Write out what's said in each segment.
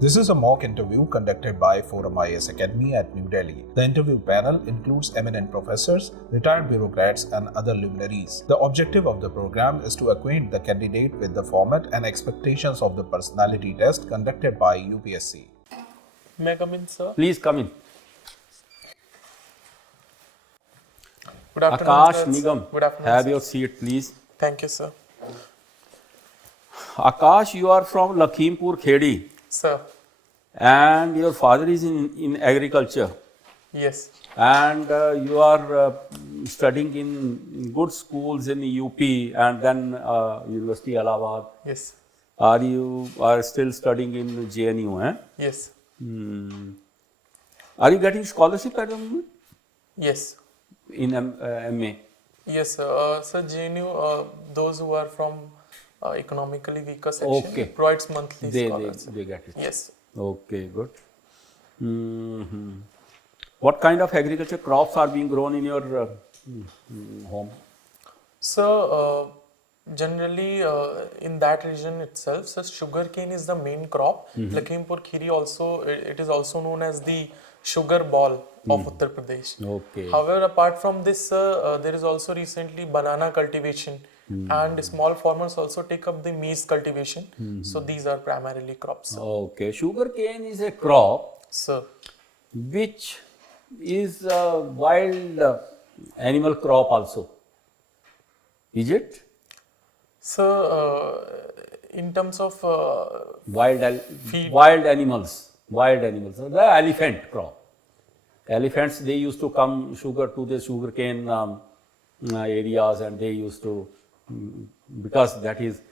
This is a mock interview conducted by ForumIAS Academy at New Delhi. The interview panel includes eminent professors, retired bureaucrats, and other luminaries. The objective of the program is to acquaint the candidate with the format and expectations of the personality test conducted by UPSC. May I come in, sir? Please come in. Good afternoon, Akash, sir. Nigam, Good afternoon, have sir. your seat, please. Thank you, sir. Akash, you are from 𝐼𝐸𝐴, Sir, and your father is in agriculture, yes. and you are studying in good schools in UP and then University Allahabad. Yes. You are still studying in JNU, eh? Yes. Are you getting scholarship at the moment Yes. in MA? Yes, sir. Sir, JNU, those who are from economically weaker section, Okay. it provides monthly scholars. They get it. Yes. Okay, good. What kind of agriculture crops are being grown in your home? So, generally in that region itself, so sugarcane is the main crop. Lakhimpur Kheri also, it is also known as the sugar ball of Uttar Pradesh. Okay. However, apart from this, there is also recently banana cultivation, and small farmers also take up the maize cultivation. So these are primarily crops, sir. Okay. Sugarcane is a crop Sir. which is a wild animal crop also. Is it? So, in terms of Wild animals. The elephant crop. Elephants, they used to come to the sugarcane areas, and they used to, because that is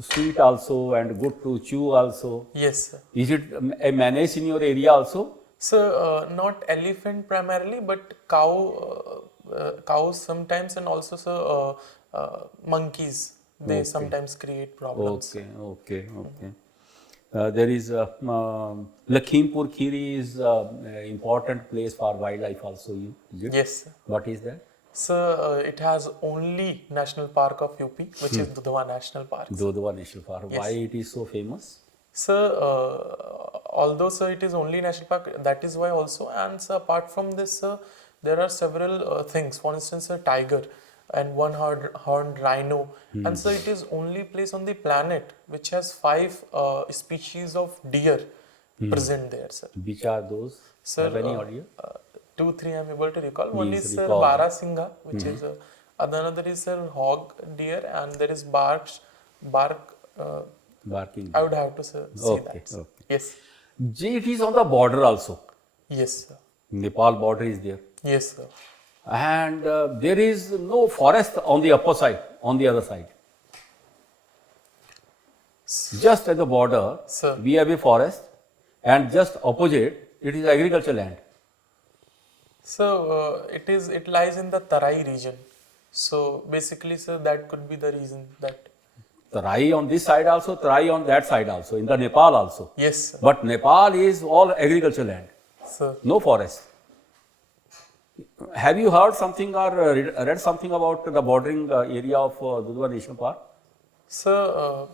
sweet also and good to chew also. yes, sir. Is it a menace in your area also? So, not elephant primarily, but cows sometimes, and also monkeys. They sometimes create problems. Okay. There is 𝐼𝐸𝐴 Kheri is an important place for wildlife also. Is it? Yes, sir. What is that? So, it has only national park of UP, which is Dudhwa National Park. Dudhwa National Park. Yes. Why it is so famous? So, although sir, it is only national park, that is why also. And so, apart from this, there are several things. For instance, a tiger and one horned rhino. And so, it is only place on the planet which has 5 species of deer present there, sir. Which are those? Sir, Have any idea? 2, 3 I am able to recall. One Please is sir recall. Barasingha, which is another is sir hog deer, and there is bark. Barking. I would have to say that. Sir. Okay. Yes. It is on the border also. Yes, sir. Nepal border is there. Yes, sir. And there is no forest on the upper side, on the other side. Just at the border, Sir. we have a forest, and just opposite, it is agriculture land. So it lies in the Tarai region. So basically, sir, that could be the reason that. Tarai on this side also, Tarai on that side also, in the Nepal also. Yes, sir. But Nepal is all agriculture land, Sir. no forest. Have you heard something or read something about the bordering area of Dudhwa National Park? Sir,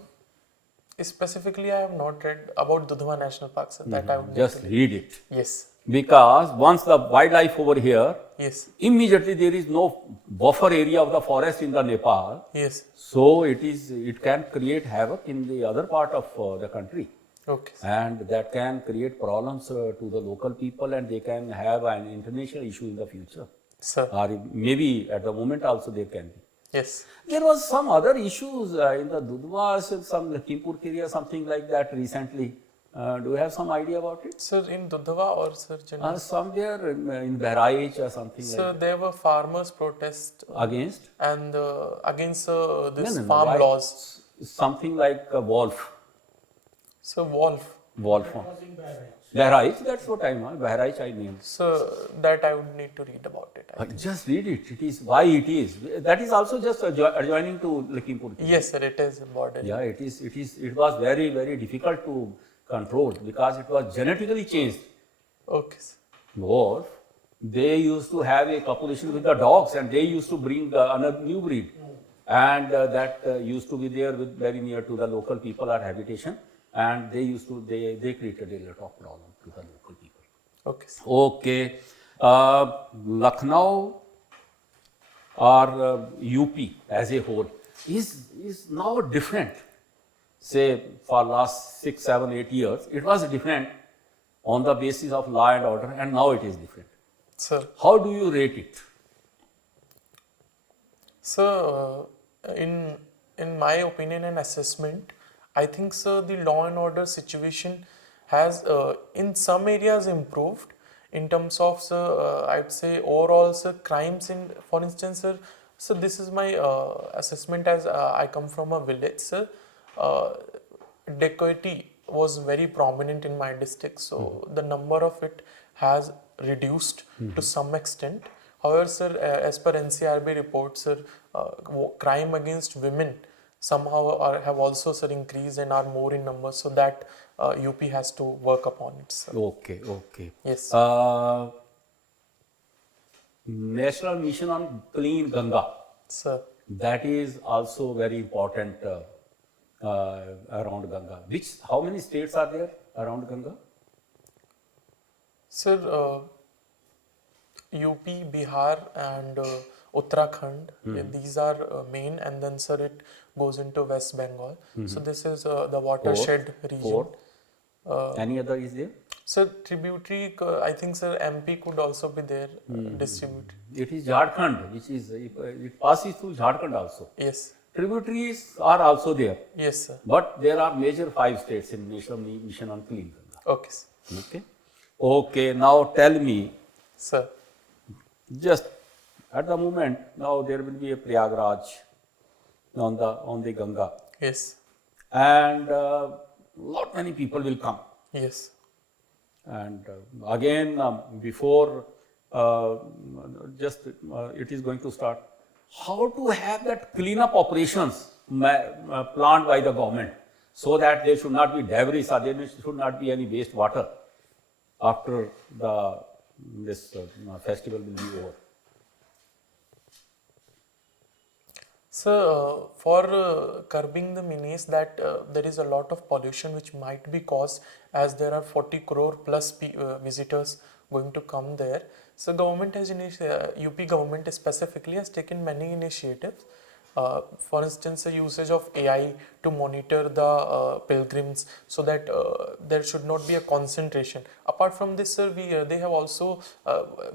specifically, I have not read about Dudhwa National Park, sir. That I would need Just to read it. Yes. Because once the wildlife over here, Yes. immediately there is no buffer area of the forest in the Nepal. Yes. So it can create havoc in the other part of the country. Okay. And that can create problems to the local people, and they can have an international issue in the future. Sir. Or maybe at the moment also there can be. Yes. There was some other issues in the Dudhwa, some 𝐼𝐸𝐴 Kheri, something like that recently. Do you have some idea about it? Sir, in Dudhwa or sir, generally? Somewhere in 𝐵𝐸𝐴 or something Sir, like that. there were farmers' protest Against? and against this No, farm why? laws. Something like a wolf. So wolf. Wolf. 𝐵𝐸𝐴, that's what I know. 𝐵𝐸𝐴 I named. So that I would need to read about it. Just read it. It is why it is. That is also just adjoining to 𝐼𝐸𝐴 Kheri. Yes, sir, it is border. Yeah, it is. It was very, very difficult to control because it was genetically changed. Okay, sir. Wolf, they used to have a copulation with the dogs, and they used to bring another new breed. and that used to be there with very near to the local people or habitation, and they used to, they created a lot of problem to the local people. Okay, sir. Okay. Lucknow or UP as a whole is now different. Say for last 6, 7, 8 years, it was different on the basis of law and order, and now it is different. Sir, How do you rate it? so in my opinion and assessment, I think, sir, the law and order situation has in some areas improved in terms of, sir, I would say overall, sir, crimes in, for instance, sir, so this is my assessment as I come from a village, sir. Dacoity was very prominent in my district, so the number of it has reduced to some extent. However, sir, as per NCRB reports, sir, crime against women somehow have also, sir, increased and are more in numbers, so that UP has to work upon it, sir. Okay, okay. Yes. National Mission on Clean Ganga, Sir. that is also very important around Ganga. How many states are there around Ganga? Sir, UP, Bihar and Uttarakhand, these are main, and then, sir, it goes into West Bengal. So this is the watershed region. Fourth. Any other is there? Sir, tributary, I think, sir, MP could also be there, distributed. It is Jharkhand, which is, it passes through Jharkhand also. Yes. Tributaries are also there. Yes, sir. But there are major 5 states in National Mission on Clean Ganga. Okay, sir. Okay. Okay, now tell me, Sir. just at the moment, now there will be a Prayagraj on the Ganga, Yes. and lot many people will come. Yes. And again, before it is going to start, how to have that cleanup operations planned by the government, so that there should not be debris or there should not be any waste water after this festival will be over. So, for curbing the menace that there is a lot of pollution which might be caused, as there are 40 crore plus visitors going to come there. So, government has UP government specifically has taken many initiatives. For instance, the usage of AI to monitor the pilgrims, so that there should not be a concentration. Apart from this, sir, they have also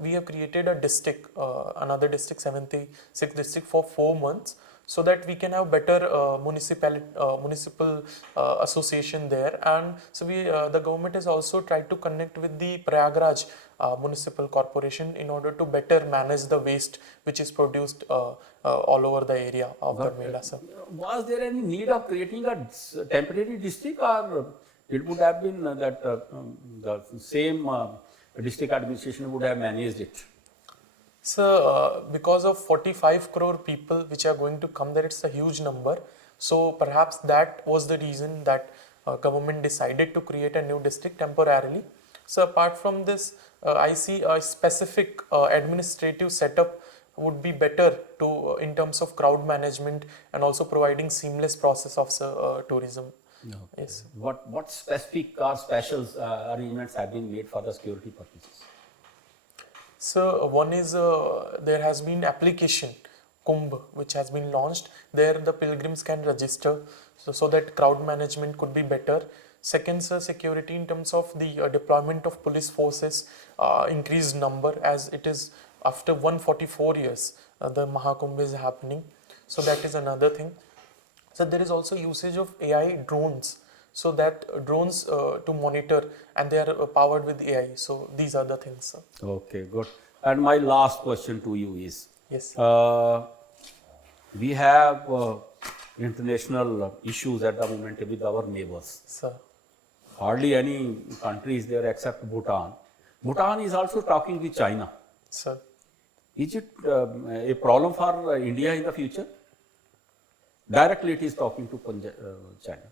we have created a district, another district, 76th district, for 4 months, so that we can have better municipal association there. And so the government has also tried to connect with the Prayagraj municipal corporation in order to better manage the waste which is produced all over the area of the Mela, sir. Was there any need of creating a temporary district, or it would have been that the same district administration would have managed it? So, because of 45 crore people which are going to come there, it's a huge number. So, perhaps that was the reason that government decided to create a new district temporarily. So, apart from this, I see a specific administrative setup would be better to in terms of crowd management and also providing seamless process of tourism. No. Yes. What specific or special arrangements have been made for the security purposes? So one is there has been application Kumbh which has been launched. There the pilgrims can register, so that crowd management could be better. Second, sir, security in terms of the deployment of police forces, increased number, as it is after 144 years the Mahakumbh is happening. So that is another thing. So there is also usage of AI drones, so that drones to monitor, and they are powered with AI. So these are the things, sir. Okay, good. And my last question to you is, Yes. we have international issues at the moment with our neighbors. Sir. Hardly any country is there except Bhutan. Bhutan is also talking with China. Sir. Is it a problem for India in the future? Directly it is talking to China.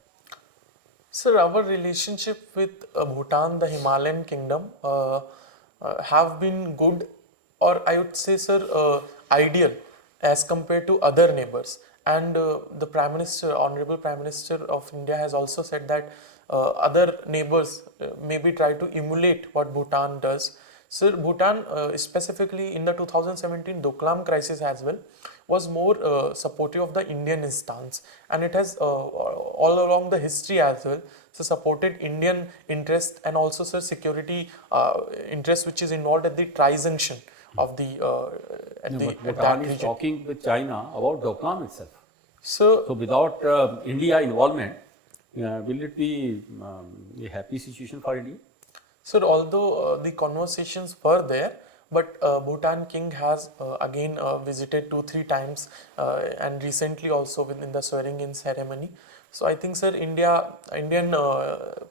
Sir, our relationship with Bhutan, the Himalayan kingdom, have been good, or I would say, sir, ideal as compared to other neighbors. And the Prime Minister, Honorable Prime Minister of India, has also said that other neighbors maybe try to emulate what Bhutan does. So Bhutan, specifically in the 2017 Doklam crisis as well, was more supportive of the Indian stance, and it has all along the history as well, so supported Indian interest and also sir security interest which is involved at the tri-junction of the No, but at Bhutan that is region. talking with China about Doklam itself. So So without India involvement, will it be a happy situation for India? sir, although the conversations were there, but Bhutan king has again visited 2-3 times and recently also within the swearing in ceremony. So I think sir Indian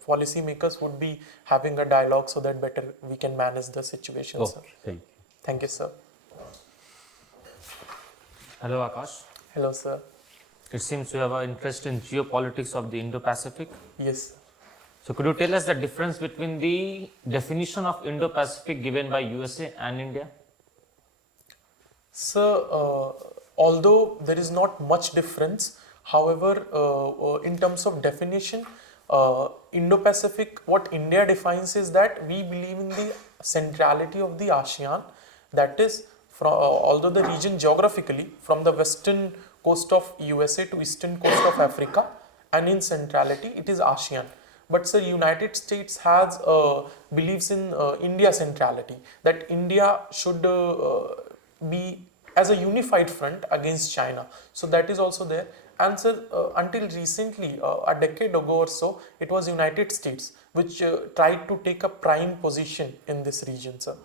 policy makers would be having a dialogue so that better we can manage the situation. Oh, Sir. thank you. Thank you sir. Hello Akash. Hello sir. It seems you have an interest in geopolitics of the Indo-Pacific. Yes. So could you tell us the difference between the definition of Indo-Pacific given by USA and India? So, although there is not much difference, however, in terms of definition, Indo-Pacific, what India defines is that we believe in the centrality of the ASEAN. That is, although the region geographically from the western coast of USA to eastern coast of Africa, and in centrality it is ASEAN. But sir, United States has believes in India centrality, that India should be as a unified front against China. So that is also there. And sir, until recently, a decade ago or so, it was United States which tried to take a prime position in this region, sir.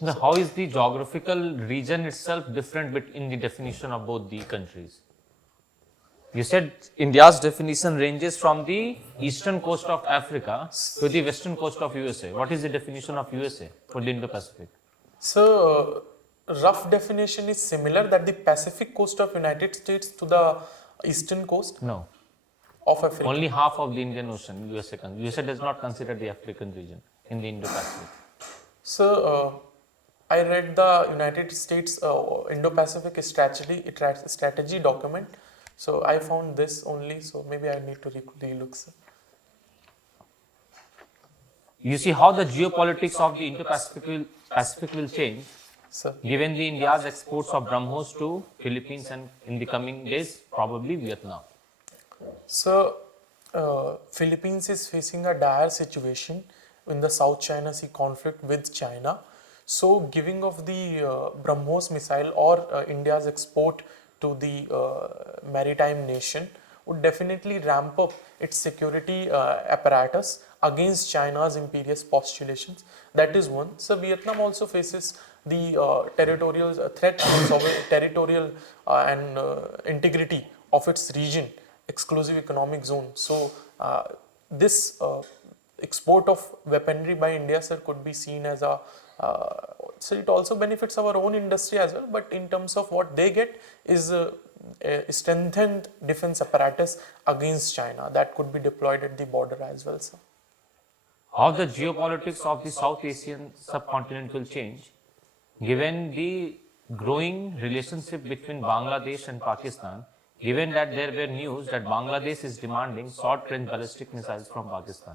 Now, how is the geographical region itself different in the definition of both the countries? You said India's definition ranges from the eastern coast of Africa to the western coast of USA. What is the definition of USA for the Indo-Pacific? So, rough definition is similar, that the Pacific coast of United States to the eastern coast No, of Africa. only half of the Indian Ocean, USA does not consider the African region in the Indo-Pacific. So, I read the United States Indo-Pacific strategy document. So I found this only. So maybe I need to relook. Sir. You see how the geopolitics of the Indo-Pacific will change, Sir. given the India's exports of BrahMos to Philippines and in the coming days probably Vietnam. So Philippines is facing a dire situation in the South China Sea conflict with China. So giving of the BrahMos missile or India's export to the maritime nation would definitely ramp up its security apparatus against China's imperious postulations. That is one. So Vietnam also faces the territorial threat against territorial and integrity of its region, exclusive economic zone. So this export of weaponry by India, sir, could be seen as a so it also benefits our own industry as well, but in terms of what they get is a strengthened defense apparatus against China that could be deployed at the border as well, sir. How the geopolitics of the South Asian subcontinent will change, given the growing relationship between Bangladesh and Pakistan, given that there were news that Bangladesh is demanding short-range ballistic missiles from Pakistan.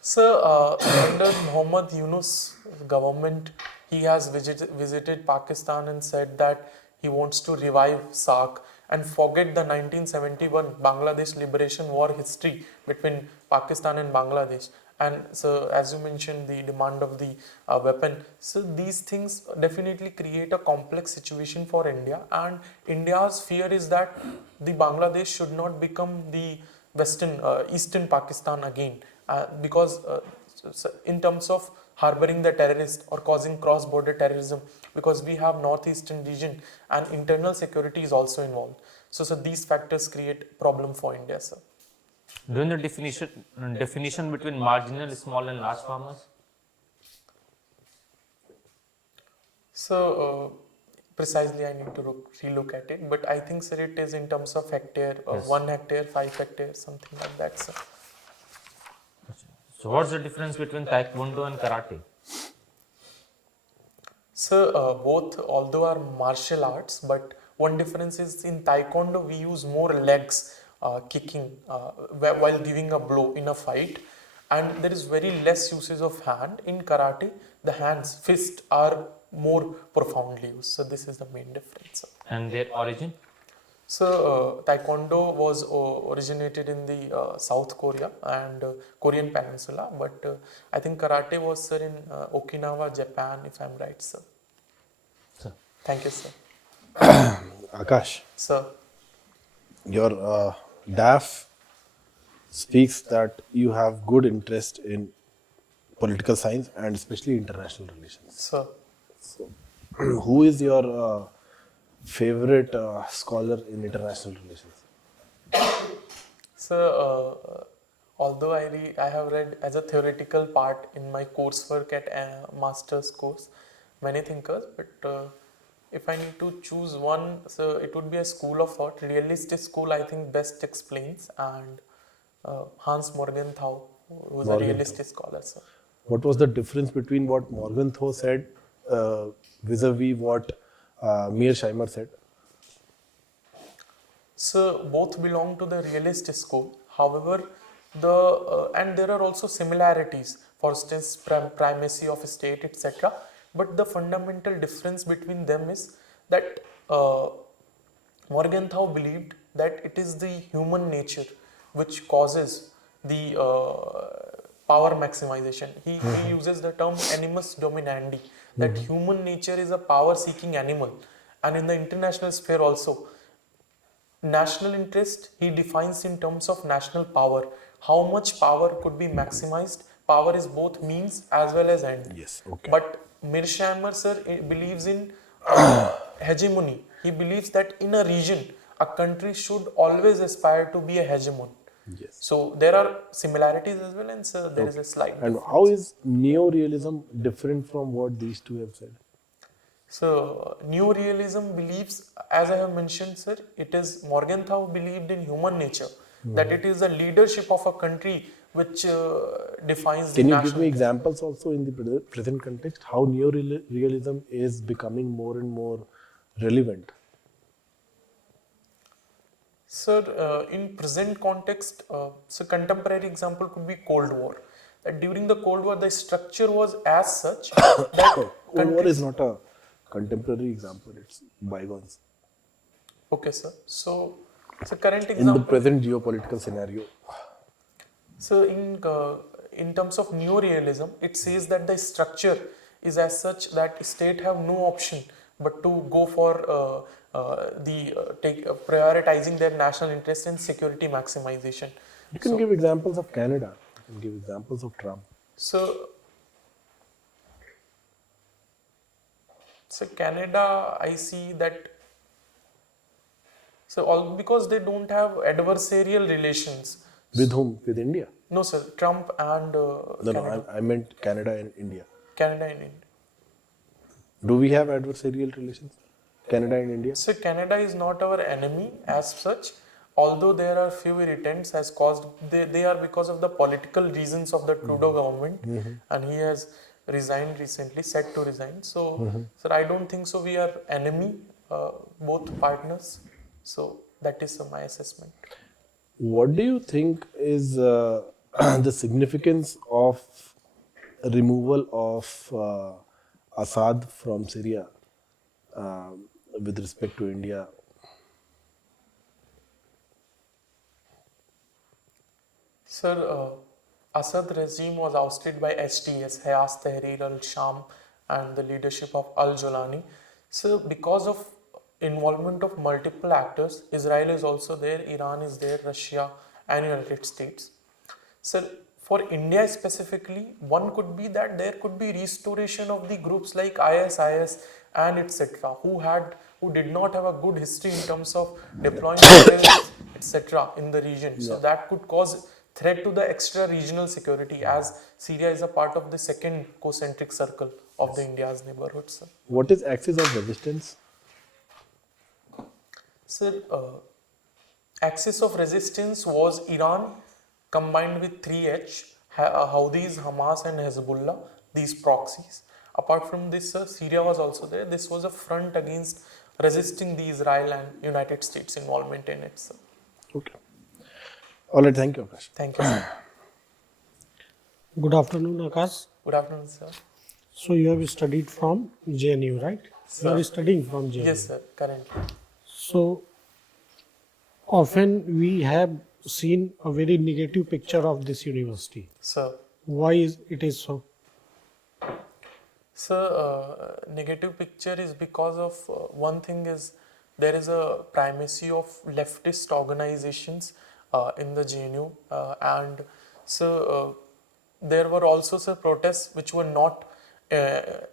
So, under Muhammad Yunus government, he has visited Pakistan and said that he wants to revive SAARC and forget the 1971 Bangladesh Liberation War history between Pakistan and Bangladesh. And so, as you mentioned, the demand of the weapon. So, these things definitely create a complex situation for India. And India's fear is that the Bangladesh should not become the Eastern Pakistan again. Because in terms of harboring the terrorist or causing cross-border terrorism, because we have northeastern region and internal security is also involved. So these factors create problem for India, sir. Doing the definition between marginal, small and large farmers? So precisely I need to relook at it, but I think, sir, it is in terms of hectare, Yes. 1 hectare, 5 hectares, something like that, sir. So what's the difference between Taekwondo and Karate? So both, although are martial arts, but one difference is in Taekwondo we use more legs kicking while giving a blow in a fight, and there is very less usage of hand. In Karate, the hands, fist are more profoundly used. So this is the main difference. And their origin? So Taekwondo was originated in the South Korea and Korean Peninsula, but I think Karate was, sir, in Okinawa, Japan, if I'm right, sir. Sir. Thank you, sir. Akash, Sir. your DAF speaks that you have good interest in political science and especially international relations. Sir. So, who is your favorite scholar in international relations? So, although I have read as a theoretical part in my coursework at a master's course, many thinkers, but if I need to choose one, so it would be a school of thought. Realist school, I think, best explains, and Hans Morgenthau, who is a realist scholar, sir. What was the difference between what Morgenthau said vis-a-vis what Mearsheimer said? So both belong to the realist school. However, and there are also similarities. For instance, primacy of state, etc. But the fundamental difference between them is that Morgenthau believed that it is the human nature which causes the power maximization. He uses the term animus dominandi, that human nature is a power-seeking animal, and in the international sphere also. National interest he defines in terms of national power. How much power could be maximized? Power is both means as well as end. Yes, okay. But Mearsheimer, sir, believes in hegemony. He believes that in a region, a country should always aspire to be a hegemon. Yes. So there are similarities as well, and so there is a slight And difference. how is neo-realism different from what these two have said? So, new realism believes, as I have mentioned, sir, it is Morgenthau believed in human nature, that it is the leadership of a country which defines the Can you national. give me examples also in the present context, how neo-realism is becoming more and more relevant? Sir, in present context, so contemporary example could be Cold War. That during the Cold War, the structure was as such that Cold War is not a contemporary example, it's bygones. Okay, sir. So current In the example. present geopolitical scenario. So in terms of neo-realism, it says that the structure is as such that state have no option but to go for prioritizing their national interest and security maximization. You can give examples of Canada, you can give examples of Trump. So Canada, I see that. So all because they don't have adversarial relations. With whom? With India? No, sir. Trump and Canada. I meant Canada and India. Canada and India. Do we have adversarial relations? Canada and India? So Canada is not our enemy as such, although there are few irritants has caused, they are because of the political reasons of the Trudeau government, and he has resigned recently, set to resign. So, sir, I don't think so we are enemy, both partners. So that is my assessment. What do you think is the significance of removal of Assad from Syria with respect to India? Sir, Assad regime was ousted by HTS, Hayat Tahrir al-Sham, and the leadership of al-Jolani. So because of involvement of multiple actors, Israel is also there, Iran is there, Russia and United States. So for India specifically, one could be that there could be restoration of the groups like ISIS and etc. who did not have a good history in terms of deploying terrorists, etc. in the region. So that could cause threat to the extra regional security, as Syria is a part of the second concentric circle of the India's neighborhoods. What is axis of resistance? Sir, axis of resistance was Iran combined with 3H, Houthis, Hamas and Hezbollah, these proxies. Apart from this, Syria was also there. This was a front against resisting the Israel and United States involvement in it, sir. Okay. All right. Thank you, Akash. Thank you, sir. Good afternoon, Akash. Good afternoon, sir. So you have studied from JNU, right? You are studying from JNU. Yes, sir, currently. So often we have seen a very negative picture of this university. Sir. Why is it is so? So, negative picture is because of one thing is there is a primacy of leftist organizations in the JNU, and so there were also protests which were not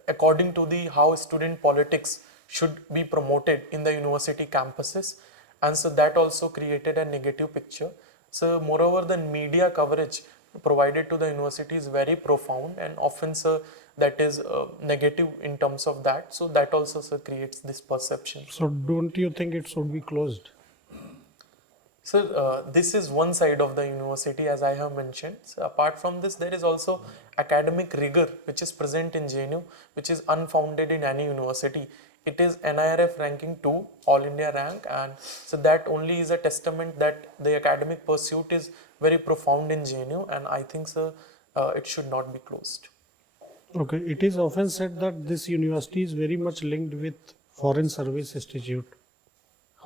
according to the how student politics should be promoted in the university campuses, and so that also created a negative picture. So moreover, the media coverage provided to the university is very profound, and often that is negative in terms of that. So that also creates this perception. So don't you think it should be closed? So this is one side of the university, as I have mentioned. So apart from this, there is also academic rigor which is present in JNU, which is unfounded in any university. It is NIRF ranking 2, All India rank, and so that only is a testament that the academic pursuit is very profound in JNU, and I think it should not be closed. Okay, it is often said that this university is very much linked with Foreign Service Institute.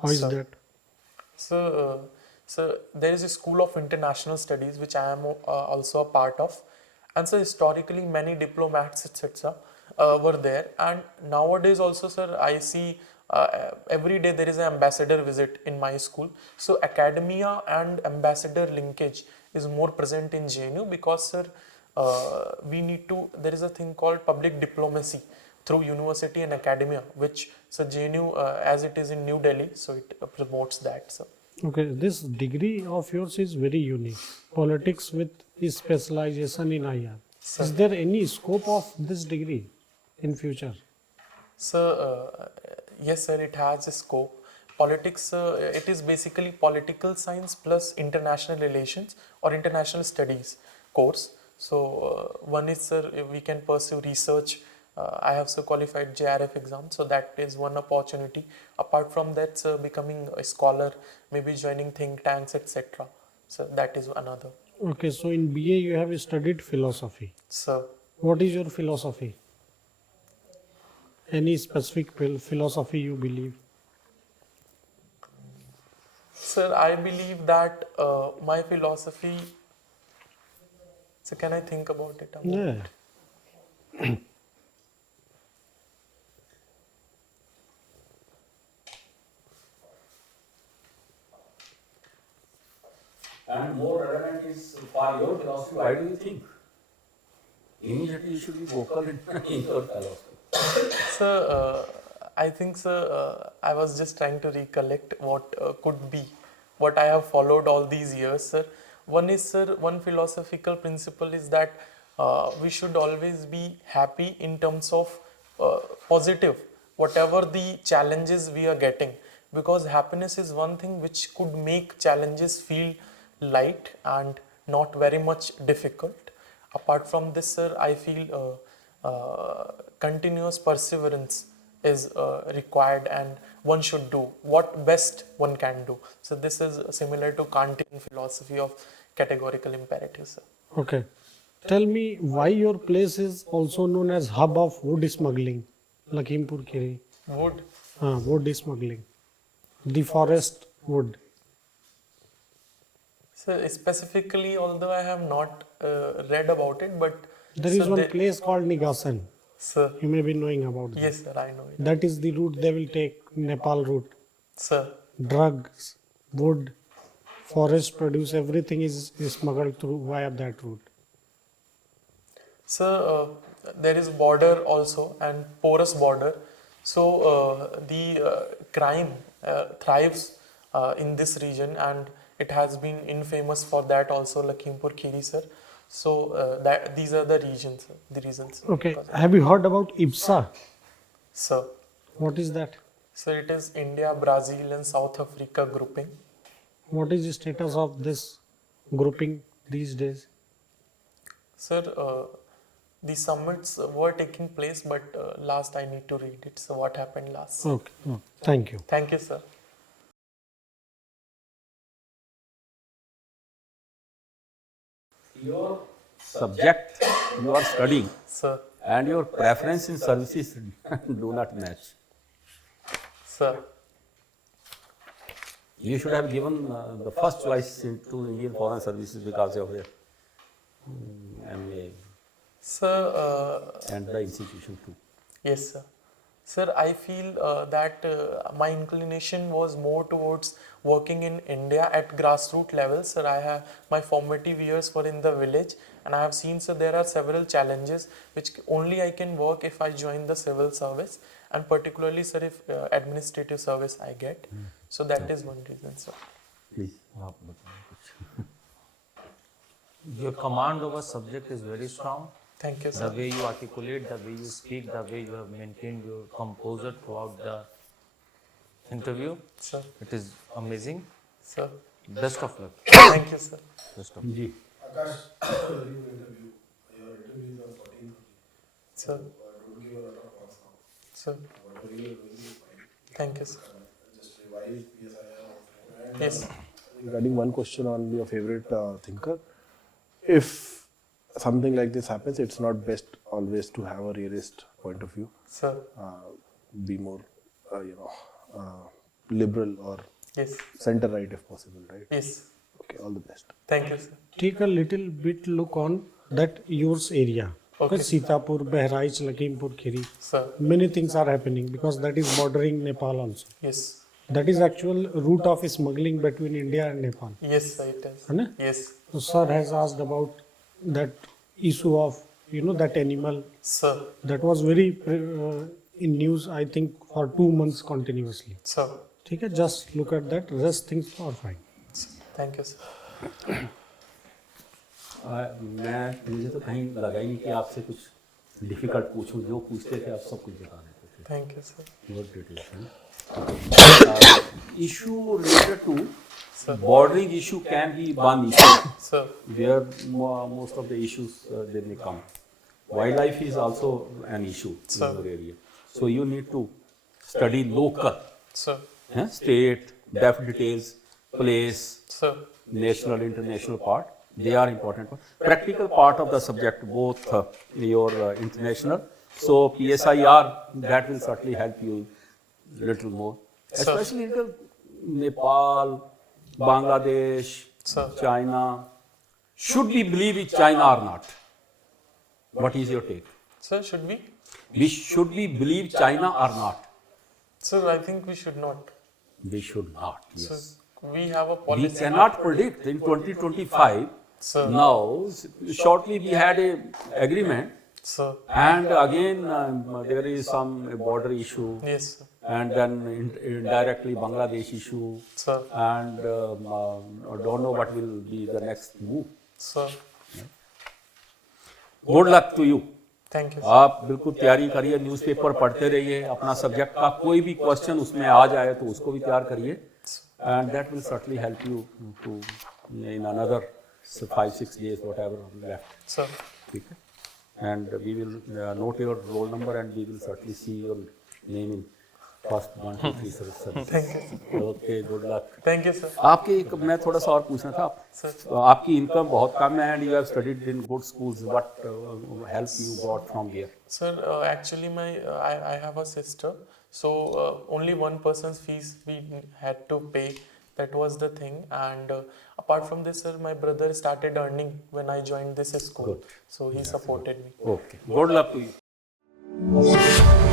How is that? So there is a School of International Studies which I am also a part of, and so historically many diplomats etc. Were there, and nowadays also, sir, I see every day there is an ambassador visit in my school. So academia and ambassador linkage is more present in JNU because, sir, we need to, there is a thing called public diplomacy through university and academia, which JNU as it is in New Delhi, so it promotes that, sir. Okay, this degree of yours is very unique. Politics with specialization in IR. Sir. Is there any scope of this degree in future? So yes, sir, it has a scope. Politics, it is basically political science plus international relations or international studies course. So one is, sir, we can pursue research. I have qualified JRF exam, so that is one opportunity. Apart from that, sir, becoming a scholar, maybe joining think tanks, etc. So that is another. Okay, so in BA you have studied philosophy. Sir. What is your philosophy? Any specific philosophy you believe? Sir, I believe that my philosophy. So can I think about it? Yeah. And more relevant is for your philosophy, why do you think? Immediately you should be vocal in your philosophy. Sir, I think, sir, I was just trying to recollect what could be, what I have followed all these years, sir. One is, sir, one philosophical principle is that we should always be happy in terms of positive, whatever the challenges we are getting, because happiness is one thing which could make challenges feel light and not very much difficult. Apart from this, sir, I feel continuous perseverance is required, and one should do what best one can do. So this is similar to Kantian philosophy of categorical imperatives, sir. Okay. Tell me why your place is also known as hub of wood smuggling, 𝐿akhīmpuR-Khīri. Wood. Wood smuggling. The forest wood. So specifically, although I have not read about it, but there is one place called Nigam. Sir. You may be knowing about that. Yes, sir, I know it. That is the route they will take, Nepal route. Sir. Drugs, wood, forest produce, everything is smuggled through via that route. So there is border also and porous border. So the crime thrives in this region, and it has been infamous for that also, 𝐿akhīmpuR-Khīri, sir. So these are the reasons. Okay. Have you heard about IBSA? Sir. What is that? So it is India, Brazil, and South Africa grouping. What is the status of this grouping these days? Sir, The summits were taking place, but last I need to read it. So what happened last? Okay. Thank you. Thank you, sir. Your subject you are studying Sir, and your preference in services do not match. sir. You should have given the first choice to Indian Foreign Services because of your MA Sir, and the institution too. yes, sir. Sir, I feel that my inclination was more towards working in India at grassroots level. Sir, I have my formative years were in the village, and I have seen, sir, there are several challenges which only I can work if I join the civil service, and particularly, sir, if administrative service I get. So that is one reason, sir. Please. Your command over subject is very strong. Thank you, The sir. way you articulate, the way you speak, the way you have maintained your composure throughout the interview, Sir, it is amazing. sir. Best of luck. Thank you, sir. Best of luck. Ji. Akash, you interview. Your interview is on 14th. Sir, Don't give a lot of marks now. sir. Whatever you are doing is fine. Thank you, sir. Just revise PSI. And, Yes. regarding one question on your favorite thinker, if something like this happens, it's not best always to have a realist point of view. Sir. Be more, liberal or Yes. center right if possible, right? Yes. Okay, all the best. Thank you, sir. Take a little bit look on that yours area. Okay. Sitapur, 𝐼𝐸, Lakhimpur Kheri. Sir. Many things are happening because that is bordering Nepal also. Yes. That is actual route of smuggling between India and Nepal. Yes, sir, it is. Hai na? Yes. So sir has asked about that issue of that animal Sir. that was very in news, I think, for 2 months continuously. Sir. Okay, just look at that. Rest things are fine. Thank you, sir. मुझे तो कहीं लगा ही नहीं कि आपसे कुछ difficult पूछूं, जो पूछते थे आप सब कुछ बता देते थे. Thank you, sir. Good details. Issue related to Sir. bordering issue can be one issue Sir. where most of the issues they may come. Wildlife is also an issue Sir. in your area. So you need to study local, Sir. state, depth details, place, Sir. national, international part. They are important. Practical part of the subject, both your international. So PSIR, that will certainly help you little more. Sir. Especially little Nepal, Bangladesh, Sir. China. Should we believe in China or not? What is your take? Sir, should we? Should we believe China or not? Sir, I think we should not. We should not. Yes. Sir, we have a We policy. cannot predict in 2025. Sir. Now, shortly we had a agreement, Sir. and again there is some border issue, Yes, sir. and then indirectly Bangladesh issue, Sir. and don't know what will be the next move. Sir. Good luck to you. Thank you, sir. आप बिल्कुल तैयारी करिए, newspaper पढ़ते रहिए, अपना subject का कोई भी क्वेश्चन उसमें आ जाए तो उसको भी तैयार करिए, and that will certainly help you to in another 5-6 days whatever left. Sir. ठीक है? And we will note your roll number and we will certainly see your name in first 1, 2, 3 services. Thank you, sir. Okay, good luck. Thank you, sir. आपकी मैं थोड़ा सा और पूछना था, आपकी इनकम बहुत कम है and you have studied in good schools. What help you got from here? Sir, actually, I have a sister, so only one person's fees we had to pay. That was the thing, and apart from this, sir, my brother started earning when I joined this school, Good. so he supported me. Okay, good luck to you.